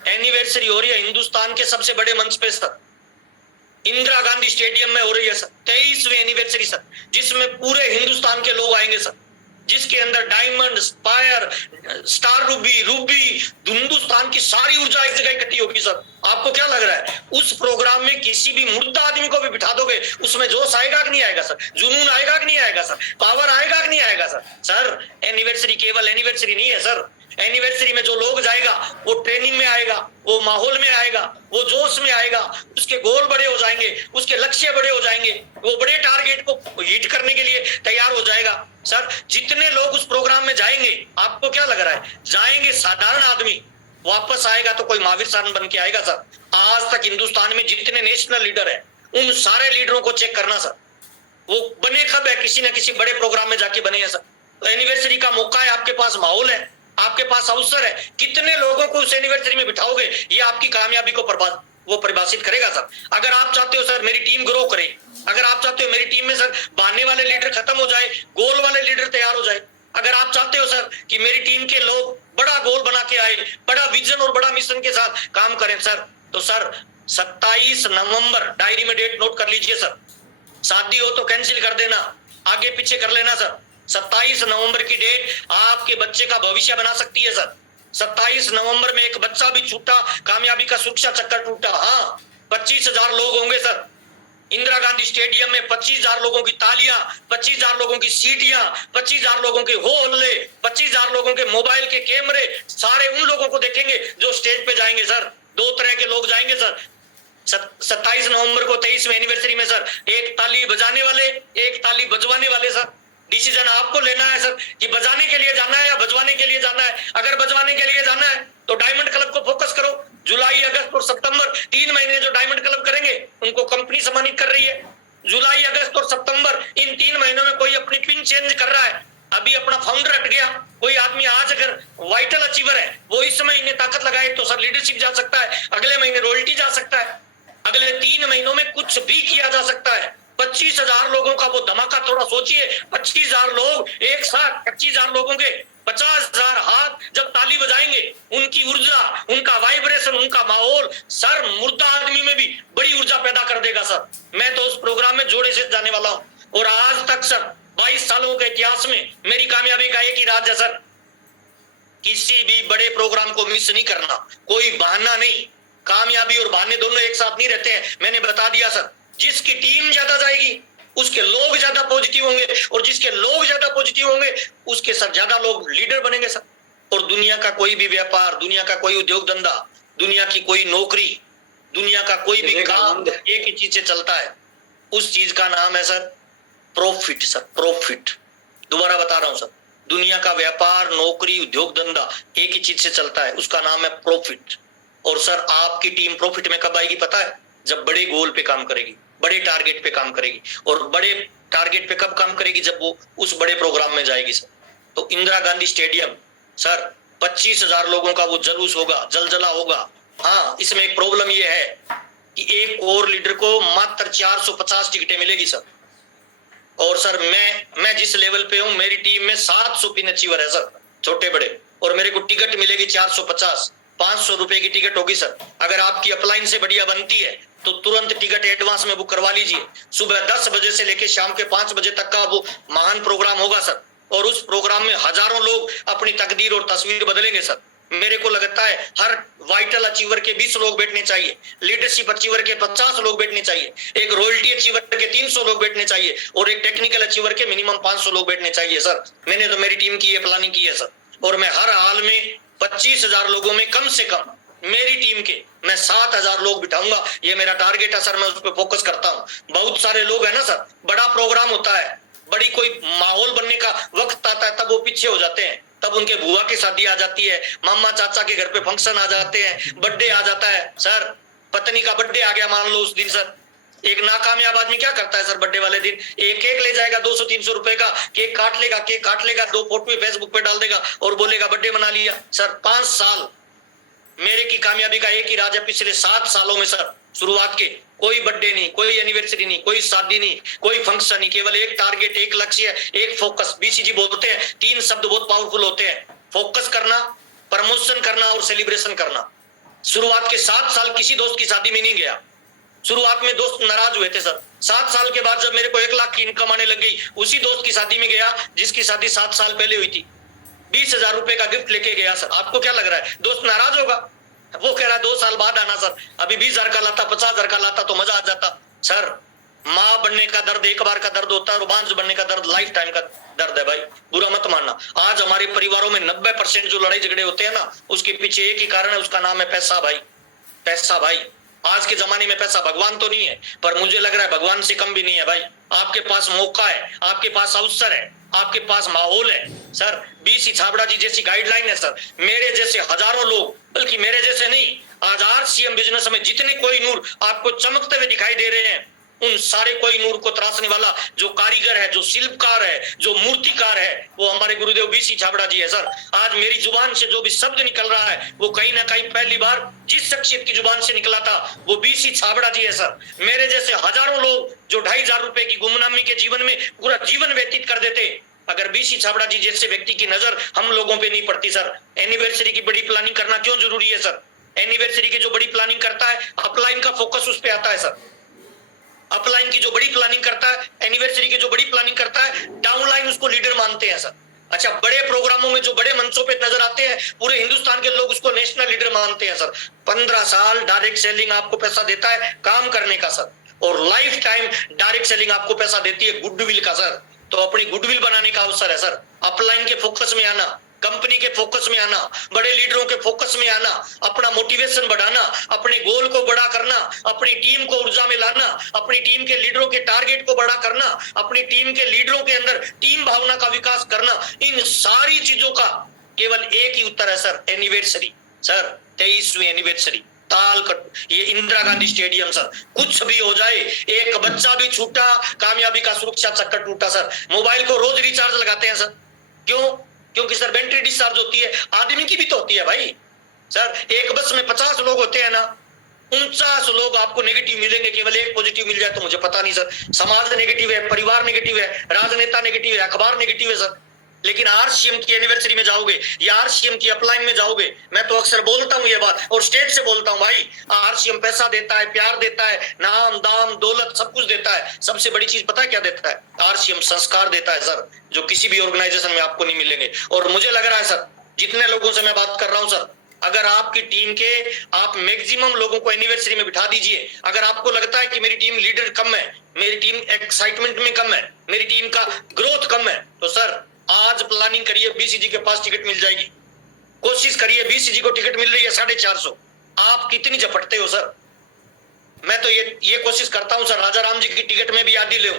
एनिवर्सरी हो रही है हिंदुस्तान के सबसे बड़े मंच पे सर, इंदिरा गांधी स्टेडियम में हो रही है सर, 23वीं एनिवर्सरी सर, जिसमें पूरे हिंदुस्तान के लोग आएंगे सर, जिसके अंदर diamond, spire, star Ruby, Hindustan की सारी ऊर्जा एक जगह इकट्ठी होगी सर। आपको क्या लग रहा है उस प्रोग्राम में किसी भी मुर्दा आदमी को भी बिठा दोगे, उसमें जोश आएगा कि नहीं आएगा सर? जुनून आएगा कि नहीं आएगा सर? पावर आएगा कि नहीं आएगा सर? सर, एनिवर्सरी केवल एनिवर्सरी नहीं है सर। एनिवर्सरी में जो लोग जाएगा वो ट्रेनिंग में आएगा, वो माहौल में आएगा, वो जोश में आएगा, उसके गोल बड़े हो जाएंगे, उसके लक्ष्य बड़े हो जाएंगे, वो बड़े टारगेट को हिट करने के लिए तैयार हो जाएगा सर। जितने लोग उस प्रोग्राम में जाएंगे, आपको क्या लग रहा है जाएंगे साधारण आदमी, वापस आएगा तो कोई महावीर सारन बन के आएगा सर। आज तक हिंदुस्तान में जितने नेशनल लीडर है उन सारे लीडरों को चेक करना सर, वो बने कब है? किसी न किसी बड़े प्रोग्राम में जाके बने हैं सर। तो एनिवर्सरी का मौका है, आपके पास माहौल है, आपके पास अवसर है, कितने लोगों को उस एनिवर्सरी में बिठाओगे, ये आपकी कामयाबी को परिभाषित करेगा सर। अगर आप चाहते हो सर मेरी टीम ग्रो करे, अगर आप चाहते हो मेरी टीम में सर बहाने वाले लीडर खत्म हो जाए, गोल वाले लीडर तैयार हो जाए, अगर आप चाहते हो सर कि मेरी टीम के लोग बड़ा गोल बना के आए, बड़ा विजन और बड़ा मिशन के साथ काम करें सर, तो सर 27 नवंबर डायरी में डेट नोट कर लीजिए सर। शादी हो तो कैंसिल कर देना, आगे पीछे कर लेना सर। 27 नवंबर की डेट आपके बच्चे का भविष्य बना सकती है सर। 27 नवंबर में एक बच्चा भी छूटा, कामयाबी का सुरक्षा चक्कर टूटा। हाँ, 25,000 लोग होंगे सर इंदिरा गांधी स्टेडियम में, 25,000 लोगों की तालियां, 25,000 लोगों की सीटियां, 25,000 लोगों के हो हल्ले, 25,000 लोगों के मोबाइल के कैमरे, सारे उन लोगों को देखेंगे जो स्टेज पे जाएंगे सर। दो तरह के लोग जाएंगे सर 27 नवंबर को 23वीं एनिवर्सरी में सर, एक ताली बजाने वाले, एक ताली बजवाने वाले सर। डिसीजन आपको लेना है सर कि बजाने के लिए जाना है या बजवाने के लिए जाना है। अगर बजवाने के लिए जाना है तो डायमंड क्लब को फोकस करो। जुलाई, अगस्त और सितंबर 3 महीने जो डायमंड क्लब करेंगे उनको कंपनी सम्मानित कर रही है। जुलाई, अगस्त और सितंबर, इन 3 महीनों में कोई अपनी पिन चेंज कर रहा है, अभी अपना फाउंडर हट गया, कोई आदमी आज अगर वाइटल अचीवर है वो इस महीने ताकत लगाए तो सर लीडरशिप जा सकता है, अगले महीने रॉयल्टी जा सकता है, अगले 3 महीनों में कुछ भी किया जा सकता है। 25,000 लोगों का वो धमाका थोड़ा सोचिए। 25,000 लोग एक साथ, 25,000 लोगों के 50,000 हाथ जब ताली बजाएंगे, उनकी ऊर्जा, उनका वाइब्रेशन, उनका माहौल सर मुर्दा आदमी में भी बड़ी ऊर्जा पैदा कर देगा सर। मैं तो उस प्रोग्राम में जोड़े से जाने वाला हूं और आज तक सर 22 सालों के इतिहास में मेरी कामयाबी का एक ही राज है सर, किसी भी बड़े प्रोग्राम को मिस नहीं करना। कोई बहाना नहीं, कामयाबी और बहाने दोनों एक साथ नहीं रहते हैं। मैंने बता दिया सर, जिसकी टीम ज्यादा जाएगी उसके लोग ज्यादा पॉजिटिव होंगे और जिसके लोग ज्यादा पॉजिटिव होंगे उसके सर ज्यादा लोग लीडर बनेंगे सर। और दुनिया का कोई भी व्यापार, दुनिया का कोई उद्योग धंधा, दुनिया की कोई नौकरी, दुनिया का कोई भी काम एक ही चीज से चलता है, उस चीज का नाम है सर प्रॉफिट सर, प्रॉफिट। दोबारा बता रहा हूं सर, दुनिया का व्यापार, नौकरी, उद्योग धंधा एक ही चीज से चलता है, उसका नाम है प्रॉफिट। और सर आपकी टीम प्रॉफिट में कब आएगी पता है? जब बड़े गोल पे काम करेगी, बड़े टारगेट पे काम करेगी। और बड़े टारगेट पे कब काम करेगी? जब वो उस बड़े प्रोग्राम में जाएगी सर। तो इंदिरा गांधी स्टेडियम सर 25,000 लोगों का वो जुलूस होगा, जलजला होगा। हाँ, इसमें एक प्रॉब्लम ये है कि एक और लीडर को मात्र 450 टिकटें मिलेगी सर। और सर मैं जिस लेवल पे हूं, मेरी टीम में 700 पिन अचीवर है सर, छोटे बड़े, और मेरे को टिकट मिलेगी 450, 500 रुपए की टिकट होगी सर। अगर आपकी अपलाइन से बढ़िया बनती है तो तुरंत टिकट एडवांस में बुक करवा लीजिए। सुबह 10 बजे से लेकर शाम के 5 बजे तक का वो महान प्रोग्राम होगा सर, और उस प्रोग्राम में हजारों लोग अपनी तकदीर और तस्वीर बदलेंगे सर। मेरे को लगता है हर वाइटल अचीवर के 20 लोग बैठने चाहिए, लीडरशिप अचीवर के 50 लोग बैठने चाहिए, एक रॉयल्टी अचीवर के 300 लोग बैठने चाहिए और एक टेक्निकल अचीवर के मिनिमम 500 लोग बैठने चाहिए सर। मैंने तो मेरी टीम की ये प्लानिंग की है सर, और मैं हर हाल में 25,000 लोगों में कम से कम मेरी टीम के मैं 7,000 लोग बिठाऊंगा। ये मेरा टारगेट है सर, मैं उस पर फोकस करता हूँ। बहुत सारे लोग है ना सर, बड़ा प्रोग्राम होता है, बड़ी कोई माहौल बनने का वक्त आता है, तब वो पीछे हो जाते हैं, तब उनके बुआ की शादी आ जाती है, मामा चाचा के घर पे फंक्शन आ जाते हैं, बर्थडे आ जाता है सर, पत्नी का बर्थडे आ गया मान लो उस दिन सर, एक नाकामयाब आदमी क्या करता है सर? बर्थडे वाले दिन एक केक ले जाएगा, 200-300 रुपए का केक काट लेगा, 2 फोटो फेसबुक पे डाल देगा और बोलेगा बर्थडे मना लिया। सर 5 साल मेरे की कामयाबी का एक ही राज है, पिछले 7 सालों में सर शुरुआत के कोई बर्थडे नहीं, कोई एनिवर्सरी नहीं, कोई शादी नहीं, कोई फंक्शन नहीं, केवल एक टारगेट, एक लक्ष्य, एक फोकस। बीसीजी बोलते हैं 3 शब्द बहुत पावरफुल होते हैं, फोकस करना, प्रमोशन करना और सेलिब्रेशन करना। शुरुआत के 7 साल किसी दोस्त की शादी में नहीं गया। शुरुआत में दोस्त नाराज हुए थे सर। 7 साल के बाद जब मेरे को 1 लाख की इनकम आने लग गई, उसी दोस्त की शादी में गया जिसकी शादी 7 साल पहले हुई थी। 20,000 रुपए का गिफ्ट लेके गया सर। आपको क्या लग रहा है दोस्त नाराज होगा? वो कह रहा है 2 साल बाद आना सर, अभी 20,000 का लाता, 50,000 का लाता तो मजा आ जाता। सर माँ बनने का दर्द एक बार का दर्द होता है, रोमांस बनने का दर्द लाइफ टाइम का दर्द है भाई, बुरा मत मानना। आज हमारे परिवारों में 90% जो लड़ाई झगड़े होते हैं ना, उसके पीछे एक ही कारण है, उसका नाम है पैसा भाई। पैसा भाई, आज के जमाने में पैसा भगवान तो नहीं है, पर मुझे लग रहा है भगवान से कम भी नहीं है भाई। आपके पास मौका है, आपके पास अवसर है, आपके पास माहौल है सर। बीसी छाबड़ा जी जैसी गाइडलाइन है सर, मेरे जैसे हजारों लोग, बल्कि मेरे जैसे नहीं, आज आरसीएम बिजनेस में जितने कोई नूर आपको चमकते हुए दिखाई दे रहे हैं, उन सारे कोई नूर को तराशने वाला जो कारीगर है, जो शिल्पकार है, जो मूर्तिकार है, वो हमारे गुरुदेव बीसी छाबड़ा जी है सर। आज मेरी जुबान से जो भी शब्द निकल रहा है, वो कहीं ना कहीं पहली बार जिस शख्सियत की जुबान से निकला था, वो बीसी छाबड़ा जी है सर। मेरे जैसे हजारों लोग जो 2,500 रुपए की गुमनामी के जीवन में पूरा जीवन व्यतीत कर देते, अगर बीसी छाबड़ा जी जैसे व्यक्ति की नजर हम लोगों पे नहीं पड़ती सर। एनिवर्सरी की बड़ी प्लानिंग करना क्यों जरूरी है सर? एनिवर्सरी की जो बड़ी प्लानिंग करता है, अपलाइन का फोकस उस पे आता है सर। अपलाइन की जो बड़ी प्लानिंग करता है, एनिवर्सरी की जो बड़ी प्लानिंग करता है, डाउनलाइन उसको लीडर मानते हैं सर। अच्छा, बड़े प्रोग्रामों में जो बड़े मंचों पे नजर आते हैं, पूरे हिंदुस्तान के लोग उसको नेशनल लीडर मानते हैं सर। 15 साल डायरेक्ट सेलिंग आपको पैसा देता है काम करने का सर, और लाइफ टाइम डायरेक्ट सेलिंग आपको पैसा देती है गुडविल का सर। तो अपनी गुडविल बनाने का अवसर है सर। अपलाइन के फोकस में आना, कंपनी के फोकस में आना, बड़े लीडरों के फोकस में आना, अपना मोटिवेशन बढ़ाना, अपने गोल को बड़ा करना, अपनी टीम को ऊर्जा में लाना, अपनी टीम के लीडरों के टारगेट को बड़ा करना, अपनी टीम के लीडरों के अंदर टीम भावना का विकास करना, इन सारी चीजों का केवल एक ही उत्तर है सर, एनिवर्सरी सर। 23वीं एनिवर्सरी ताल कट, ये इंदिरा गांधी स्टेडियम सर। कुछ भी हो जाए, एक बच्चा भी छूटा, कामयाबी का सुरक्षा चक्कर टूटा सर। मोबाइल को रोज रिचार्ज लगाते हैं सर, क्यों? क्योंकि सर बैटरी डिस्चार्ज होती है, आदमी की भी तो होती है भाई सर। एक बस में 50 लोग होते हैं ना, 49 लोग आपको नेगेटिव मिलेंगे, केवल एक पॉजिटिव मिल जाए तो मुझे पता नहीं सर। समाज नेगेटिव है, परिवार नेगेटिव है, राजनेता नेगेटिव है, अखबार नेगेटिव है सर। लेकिन आरसीएम की एनिवर्सरी में जाओगे या आरसीएम की अपलाइन में जाओगे, मैं तो अक्सर बोलता हूं ये बात और स्टेट से बोलता हूं भाई, आरसीएम पैसा देता है, प्यार देता है, नाम दाम दौलत सब कुछ देता है। सबसे बड़ी चीज पता है क्या देता है? आरसीएम संस्कार देता है सर, जो किसी भी ऑर्गेनाइजेशन में आपको नहीं मिलेंगे। और मुझे लग रहा है सर, जितने लोगों से मैं बात कर रहा हूं सर, अगर आपकी टीम के आप मैक्सिमम लोगों को एनिवर्सरी में बिठा दीजिए, अगर आपको लगता है कि मेरी टीम लीडर कम है, मेरी टीम एक्साइटमेंट में कम है, मेरी टीम का ग्रोथ कम है, तो सर आज प्लानिंग करिए, बीसीजी के पास टिकट मिल जाएगी। कोशिश करिए, बीसीजी को टिकट मिल रही है 450। आप कितनी झपटते हो सर? मैं तो ये कोशिश करता हूं सर, राजा राम जी की टिकट में भी आधी ले,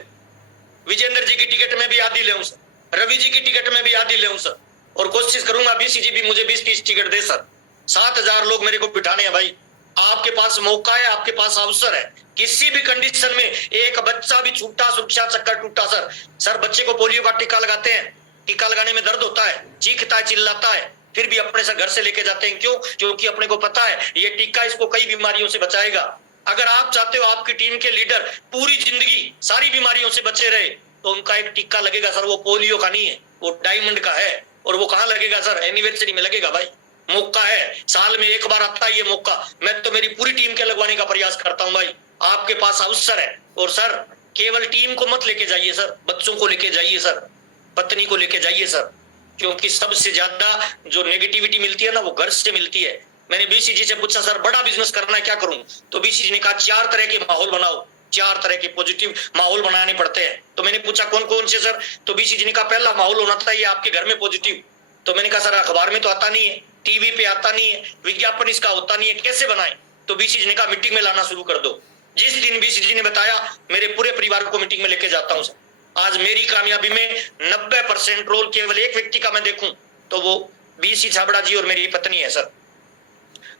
विजेंद्र जी की टिकट में भी आधी ले सर, रवि जी की टिकट में भी आधी ले सर, और कोशिश करूंगा बीसीजी भी मुझे 20-30 टिकट दे सर। 7,000 लोग मेरे को बिठाने हैं भाई। आपके पास मौका है, आपके पास अवसर है। किसी भी कंडीशन में एक बच्चा भी छूटा, सुरक्षा चक्कर टूटा सर। सर बच्चे को पोलियो का टीका लगाते हैं, टीका लगाने में दर्द होता है, चीखता है, चिल्लाता है, फिर भी अपने से घर से लेके जाते हैं। क्यों? क्योंकि अपने को पता है ये टीका इसको कई बीमारियों से बचाएगा। अगर आप चाहते हो आपकी टीम के लीडर पूरी जिंदगी सारी बीमारियों से बचे रहे, तो उनका एक टीका लगेगा सर। वो पोलियो का नहीं है, वो डायमंड का है। और वो कहाँ लगेगा सर? एनिवर्सरी में लगेगा भाई। मौका है, साल में एक बार आता है ये मौका। मैं तो मेरी पूरी टीम के लगवाने का प्रयास करता हूं भाई। आपके पास अवसर है। और सर केवल टीम को मत लेके जाइए सर, बच्चों को लेके जाइए सर, पत्नी को लेके जाइए सर, क्योंकि सबसे ज्यादा जो नेगेटिविटी मिलती है ना, वो घर से मिलती है। मैंने बीसीजी से पूछा सर बड़ा बिजनेस करना है, क्या करूं? तो बीसीजी ने कहा 4 तरह के माहौल बनाओ, 4 तरह के पॉजिटिव माहौल बनाने पड़ते हैं। तो मैंने पूछा कौन कौन से सर? तो बीसीजी ने कहा पहला माहौल होना चाहिए आपके घर में पॉजिटिव। तो मैंने कहा सर अखबार में तो आता नहीं है, टीवी पे आता नहीं है, विज्ञापन इसका होता नहीं है, कैसे बनाए? तो बीसीजी ने कहा मीटिंग में लाना शुरू कर दो। जिस दिन बीसीजी ने बताया, मेरे पूरे परिवार को मीटिंग में लेके जाता हूं सर। आज मेरी कामयाबी में 90% रोल केवल एक व्यक्ति का मैं देखूं तो वो बीसी छाबड़ा जी और मेरी पत्नी है सर।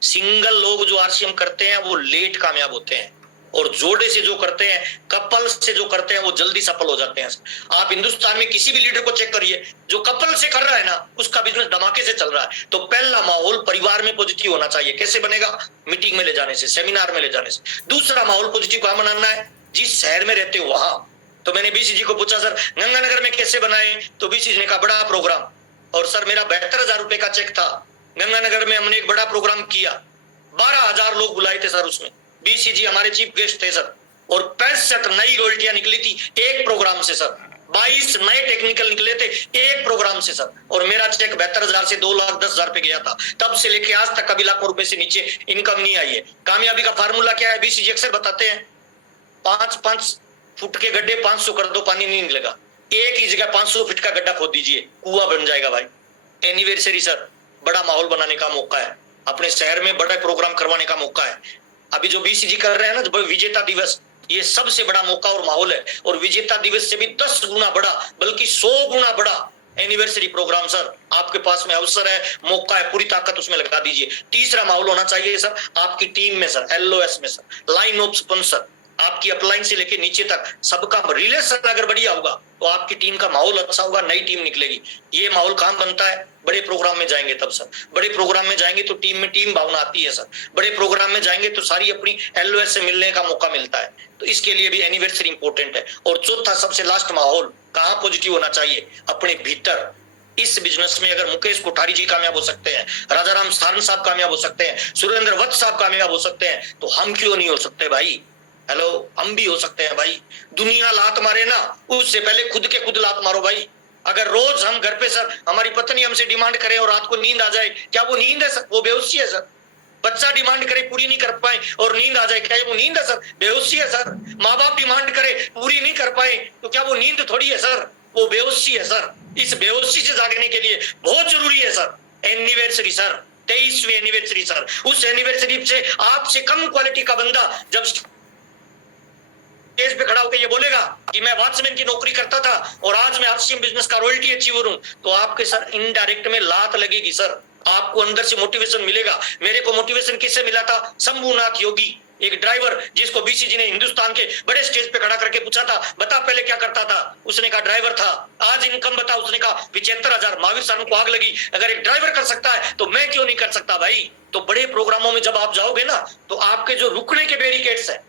सिंगल लोग जो आरसीएम करते हैं वो लेट कामयाब होते हैं, और जोड़े से जो करते हैं, कपल से जो करते हैं, वो जल्दी सफल हो जाते हैं। आप हिंदुस्तान में किसी भी लीडर को चेक करिए, जो कपल से कर रहा है ना, उसका बिजनेस धमाके से चल रहा है। तो पहला माहौल परिवार में पॉजिटिव होना चाहिए। कैसे बनेगा? मीटिंग में ले जाने से, सेमिनार में ले जाने से। दूसरा माहौल पॉजिटिव कहां बनाना है? जिस शहर में रहते हो वहां। तो मैंने बीसी जी को पूछा, सर गंगानगर में कैसे बनाए? तो बीसी जी ने कहा बड़ा प्रोग्राम। और सर मेरा 72,000 रुपए का चेक था, गंगानगर में हमने एक बड़ा प्रोग्राम किया, 12,000 लोग बुलाए थे सर उसमें। बीसी जी हमारे चीफ गेस्ट थे सर, और 65 नई रॉयल्टियां निकली थी एक प्रोग्राम से सर। 22 नए टेक्निकल निकले थे एक प्रोग्राम से सर। और मेरा चेक 72,000 से 2,10,000 पे गया था। तब से लेके आज तक कभी लाखों रुपए से नीचे इनकम नहीं आई है। कामयाबी का फार्मूला क्या है? बीसी जी अक्सर बताते हैं, 5-5 फुट के गड्ढे 500 कर दो, पानी नहीं निकलेगा। एक ही जगह 500 फीट का गड्ढा खोद दीजिए, कुआं बन जाएगा भाई। एनिवर्सरी सर, बड़ा माहौल बनाने का मौका है, अपने शहर में बड़ा प्रोग्राम करवाने का मौका है। अभी जो बीसी जी कर रहे हैं ना, विजेता दिवस, ये सबसे बड़ा मौका और माहौल है। और विजेता दिवस से भी 10 गुना बड़ा, बल्कि 100 गुना बड़ा एनिवर्सरी प्रोग्राम सर आपके पास में अवसर है, मौका है, पूरी ताकत उसमें लगा दीजिए। तीसरा माहौल होना चाहिए सर आपकी टीम में सर, LOS में सर, लाइन ऑफ स्पॉन्सर, आपकी अपलाइन से लेके नीचे तक सबका रिलेशन अगर बढ़िया होगा तो आपकी टीम का माहौल अच्छा होगा, नई टीम निकलेगी। ये माहौल कहां बनता है? बड़े प्रोग्राम में जाएंगे तब सर। बड़े प्रोग्राम में जाएंगे तो टीम में टीम भावना आती है सर। बड़े प्रोग्राम में जाएंगे तो सारी अपनी LOS से मिलने का मौका मिलता है। तो इसके लिए भी एनिवर्सरी इंपॉर्टेंट है। और चौथा सबसे लास्ट माहौल कहां पॉजिटिव होना चाहिए? अपने भीतर। इस बिजनेस में अगर मुकेश कोठारी जी कामयाब हो सकते हैं, राजाराम सारन साहब कामयाब हो सकते हैं, सुरेंद्र वत्स साहब कामयाब हो सकते हैं, तो हम क्यों नहीं हो सकते भाई? हेलो, हम भी हो सकते हैं भाई। दुनिया लात मारे ना, उससे पहले खुद के खुद लात मारो भाई। अगर रोज हम घर पे सर, हमारी पत्नी हमसे डिमांड करे और रात को नींद आ जाए, क्या वो नींद है सर? वो बेहोशी है सर। बच्चा डिमांड करे, पूरी नहीं कर पाए और नींद आ जाए, क्या वो नींद है सर? बेहोशी है सर। माँ बाप डिमांड करे, पूरी नहीं कर पाए, तो क्या वो नींद थोड़ी है सर? वो बेहोशी है सर। इस बेहोशी से जागने के लिए बहुत जरूरी है सर एनिवर्सरी सर, 23वीं एनिवर्सरी सर। उस एनिवर्सरी से आपसे कम क्वालिटी का बंदा जब स्टेज पे खड़ा होकर ये बोलेगा कि मैं वॉचमैन की नौकरी करता था और आज मैं RCM बिजनेस का रॉयल्टी अचीवर हूं, तो आपके सर इनडायरेक्ट में लात लगेगी सर। आपको अंदर से मोटिवेशन मिलेगा। मेरे को मोटिवेशन किससे मिला था? शंभुनाथ योगी, एक ड्राइवर जिसको बीसी जी ने हिंदुस्तान के बड़े स्टेज पे खड़ा करके पूछा था, बता पहले क्या करता था? उसने कहा ड्राइवर था। आज इनकम बता? उसने कहा 75,000। महावीर साहब को आग लगी, अगर एक ड्राइवर कर सकता है तो मैं क्यों नहीं कर सकता भाई? तो बड़े प्रोग्रामों में जब आप जाओगे ना, तो आपके जो रुकने के बैरिकेड्स है,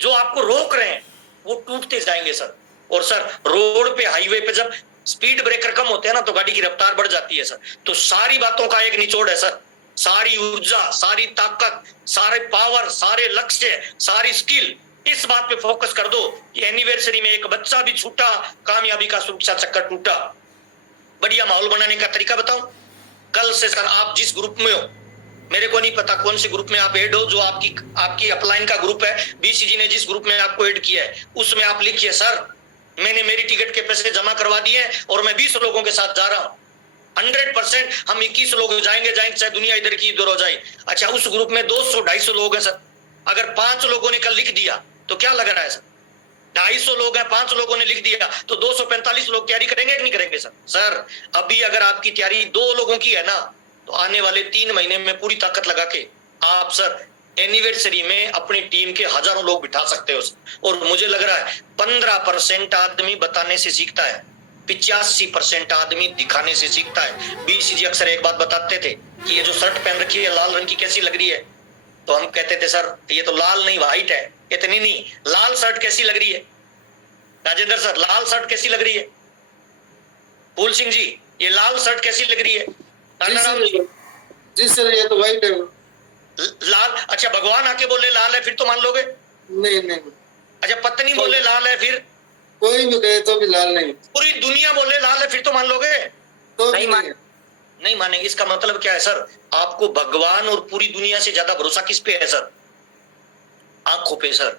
जो आपको रोक रहे हैं, वो टूटते जाएंगे सर। और सर रोड पे, हाईवे पे जब स्पीड ब्रेकर कम होते हैं ना, तो गाड़ी की रफ्तार बढ़ जाती है सर। तो सारी बातों का एक निचोड़ है सर, सारी ऊर्जा, सारी ताकत, सारे पावर, सारे लक्ष्य, सारी स्किल, इस बात पे फोकस कर दो कि एनिवर्सरी में एक बच्चा भी छूटा, कामयाबी का सुरक्षा चक्कर टूटा। बढ़िया माहौल बनाने का तरीका बताऊं? कल से सर आप जिस ग्रुप में हो, मेरे को नहीं पता कौन से ग्रुप में आप ऐड हो, जो आपकी अपलाइन का ग्रुप है, बीसी जी ने जिस ग्रुप में आपको ऐड किया है, उसमें आप लिखिए सर मैंने मेरी टिकट के पैसे जमा करवा दिए हैं और मैं 20 लोगों के साथ जा रहा हूं। 100% हम 21 लोग जाएंगे चाहे दुनिया इधर की इधर हो जाए। अच्छा, उस ग्रुप में 200-250 लोग हैं सर। अगर 5 लोगों ने कल लिख दिया तो क्या लग रहा है सर? 250 लोग हैं, 5 लोगों ने लिख दिया तो 245 लोग तैयारी करेंगे कि नहीं करेंगे सर? सर अभी अगर आपकी तैयारी 2 लोगों की है ना, तो आने वाले 3 महीने में पूरी ताकत लगा के आप सर एनिवर्सरी में अपनी टीम के हजारों लोग बिठा सकते हो। और मुझे लग रहा है 15% आदमी बताने से सीखता है, 85% आदमी दिखाने से सीखता है। बीसी जी अक्सर एक बात बताते थे कि ये जो शर्ट पहन रखी है लाल रंग की कैसी लग रही है? तो हम कहते थे सर ये तो लाल नहीं व्हाइट है। इतनी नहीं, लाल शर्ट कैसी लग रही है? राजेंद्र सर लाल शर्ट कैसी लग रही है? फूल सिंह जी ये लाल शर्ट कैसी लग रही है? जी सर ये तो व्हाइट है। लाल? अच्छा, भगवान आके बोले लाल है फिर तो मान लोगे? नहीं नहीं। अच्छा, पत्नी बोले लाल है फिर? कोई भी कहे तो भी लाल नहीं। पूरी दुनिया बोले लाल है फिर तो मान लोगे? तो नहीं मानेंगे। इसका मतलब क्या है सर? आपको भगवान और पूरी दुनिया से ज्यादा भरोसा किस पे है सर? आंखों पे सर।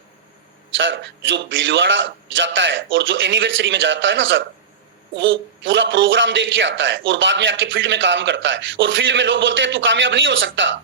सर जो भीलवाड़ा जाता है और जो एनिवर्सरी में जाता है ना सर, वो पूरा प्रोग्राम देख के आता है और बाद में आके फील्ड में काम करता है, और फील्ड में लोग बोलते हैं तू कामयाब नहीं हो सकता।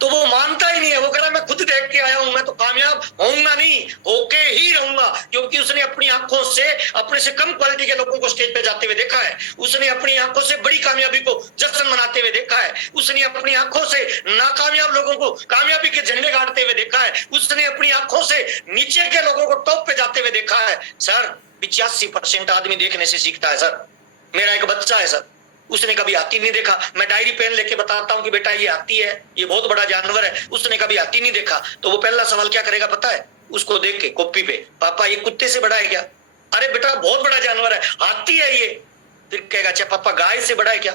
तो वो मानता ही नहीं है। वो कह रहा है मैं खुद देख के आया हूं, मैं तो कामयाब होऊंगा नहीं, होके ही रहूंगा। क्योंकि उसने अपनी आंखों से अपने से कम क्वालिटी के लोगों को स्टेज पे जाते हुए देखा है। उसने अपनी आंखों से बड़ी कामयाबी को जश्न मनाते हुए देखा है। उसने अपनी आंखों से नाकामयाब लोगों को कामयाबी के झंडे गाड़ते हुए देखा है। उसने अपनी आंखों से नीचे के लोगों को टॉप पे जाते हुए देखा है। सर 85% आदमी देखने से सीखता है सर। मेरा एक बच्चा है सर, उसने कभी हाथी नहीं देखा। मैं डायरी पेन लेके बताता हूं कि बेटा ये हाथी है, ये बहुत बड़ा जानवर है। उसने कभी हाथी नहीं देखा, तो वो पहला सवाल क्या करेगा पता है? उसको देख के कॉपी पे, पापा ये कुत्ते से बड़ा है क्या? अरे बेटा बहुत बड़ा जानवर है, हाथी है ये। फिर कहेगा अच्छा पापा गाय से बड़ा है क्या?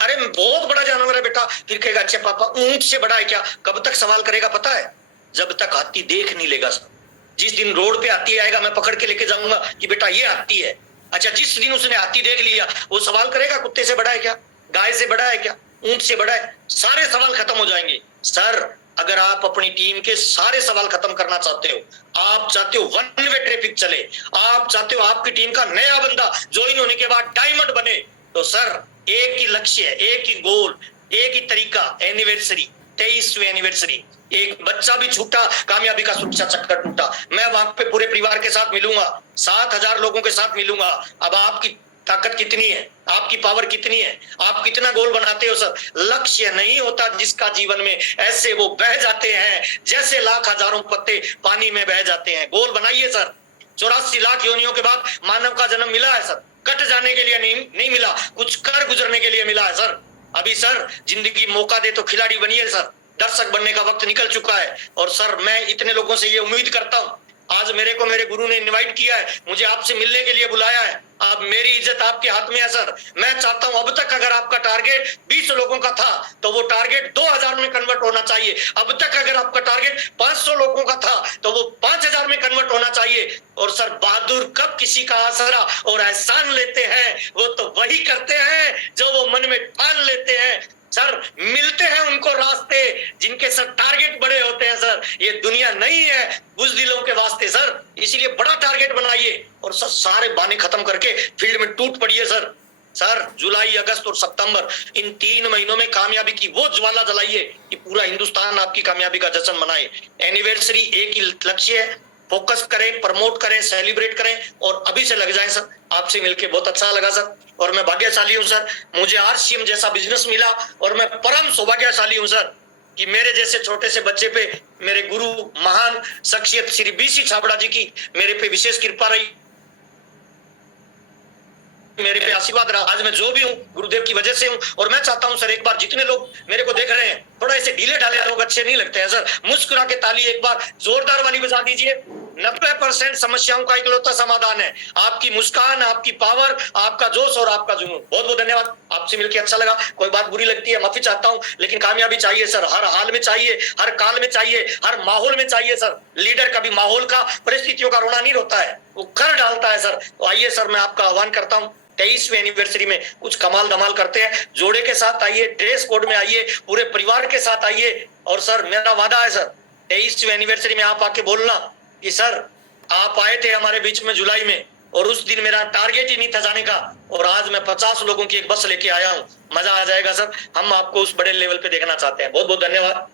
अरे बहुत बड़ा जानवर है बेटा। फिर कहेगा अच्छा पापा ऊंट से बड़ा है क्या? कब तक सवाल करेगा पता है? जब तक हाथी देख नहीं लेगा सर। जिस दिन रोड पे हाथी आएगा मैं पकड़ के लेके जाऊंगा कि बेटा ये हाथी है। अच्छा जिस दिन उसने हाथी देख लिया वो सवाल करेगा कुत्ते से बड़ा है क्या, गाय से बड़ा है क्या, ऊंट से बड़ा है? सारे सवाल खत्म हो जाएंगे। सर अगर आप अपनी टीम के सारे सवाल खत्म करना चाहते हो, आप चाहते हो वन वे ट्रैफिक चले, आप चाहते हो आपकी टीम का नया बंदा ज्वाइन होने के बाद डायमंड बने, तो सर एक ही लक्ष्य है, एक ही गोल, एक ही तरीका, एनिवर्सरी, 23वीं एनिवर्सरी। एक बच्चा भी छूटा, कामयाबी का सुरक्षा चक्कर टूटा। मैं वहां पे पूरे परिवार के साथ मिलूंगा, 7,000 लोगों के साथ मिलूंगा। अब आपकी ताकत कितनी है, आपकी पावर कितनी है, आप कितना गोल बनाते हो सर? लक्ष्य नहीं होता जिसका जीवन में, ऐसे वो बह जाते हैं जैसे लाख हजारों पत्ते पानी में बह जाते हैं। गोल बनाइए सर। 84 लाख योनियों के बाद मानव का जन्म मिला है सर, कट जाने के लिए नहीं मिला, कुछ कर गुजरने के लिए मिला है सर। अभी सर जिंदगी मौका दे तो खिलाड़ी बनिए सर। दर्शक बनने का वक्त निकल चुका है। और सर मैं इतने लोगों से ये उम्मीद करता हूं, आज मेरे को मेरे गुरु ने इनवाइट किया है, मुझे आपसे मिलने के लिए बुलाया है। अब मेरी इज्जत आपके हाथ में है सर। मैं चाहता हूं अब तक अगर आपका टारगेट 20 लोगों का था तो वो टारगेट 2000 में कन्वर्ट होना चाहिए। अब तक अगर आपका टारगेट 500 लोगों का था तो वो 5000 में कन्वर्ट होना चाहिए। और सर बहादुर कब किसी का आसरा और एहसान लेते हैं, वो तो वही करते हैं जो वो मन में ठान लेते हैं। सर मिलते हैं उनको रास्ते जिनके सर टारगेट बड़े होते हैं सर। ये दुनिया नहीं है बुज़दिलों के वास्ते सर। इसीलिए बड़ा टारगेट बनाइए और सर सारे बहाने खत्म करके फील्ड में टूट पड़िए सर। सर जुलाई, अगस्त और सितंबर, इन 3 महीनों में कामयाबी की वो ज्वाला जलाइए कि पूरा हिंदुस्तान आपकी कामयाबी का जश्न मनाए। एनिवर्सरी एक ही लक्ष्य है, फोकस करें, प्रमोट करें, सेलिब्रेट करें और अभी से लग जाएं सर। आपसे मिलके बहुत अच्छा लगा सर और मैं भाग्यशाली हूं सर, मुझे आरसीएम जैसा बिजनेस मिला और मैं परम सौभाग्यशाली हूं सर कि मेरे जैसे छोटे से बच्चे पे मेरे गुरु महान शख्सियत श्री बीसी छाबड़ा जी की मेरे पे विशेष कृपा रही, मेरे पे आशीर्वाद रहा। आज मैं जो भी हूँ गुरुदेव की वजह से हूँ। और मैं चाहता हूँ सर एक बार जितने लोग मेरे को देख रहे हैं, थोड़ा ऐसे ढीले ढाले लोग अच्छे नहीं लगते हैं सर, मुस्कुरा के ताली एक बार जोरदार वाली बजा दीजिए। 90% समस्याओं का इकलौता समाधान है आपकी मुस्कान, आपकी पावर, आपका जोश और आपका जुनून। बहुत बहुत धन्यवाद, आपसे मिलकर अच्छा लगा। कोई बात बुरी लगती है माफी चाहता हूँ, लेकिन कामयाबी चाहिए सर, हर हाल में चाहिए, हर काल में चाहिए, हर माहौल में चाहिए सर। लीडर कभी माहौल का, परिस्थितियों का रोना नहीं रोता है, वो कर डालता है सर। तो आइए सर मैं आपका आह्वान करता हूँ 23वीं एनिवर्सरी में कुछ कमाल धमाल करते हैं। जोड़े के साथ आइए, ड्रेस कोड में आइए, पूरे परिवार के साथ आइए। और सर मेरा वादा है सर 23वीं एनिवर्सरी में आप आके बोलना कि सर आप आए थे हमारे बीच में जुलाई में और उस दिन मेरा टारगेट ही नहीं था जाने का और आज मैं 50 लोगों की एक बस लेके आया हूँ। मजा आ जाएगा सर, हम आपको उस बड़े लेवल पे देखना चाहते हैं। बहुत बहुत धन्यवाद।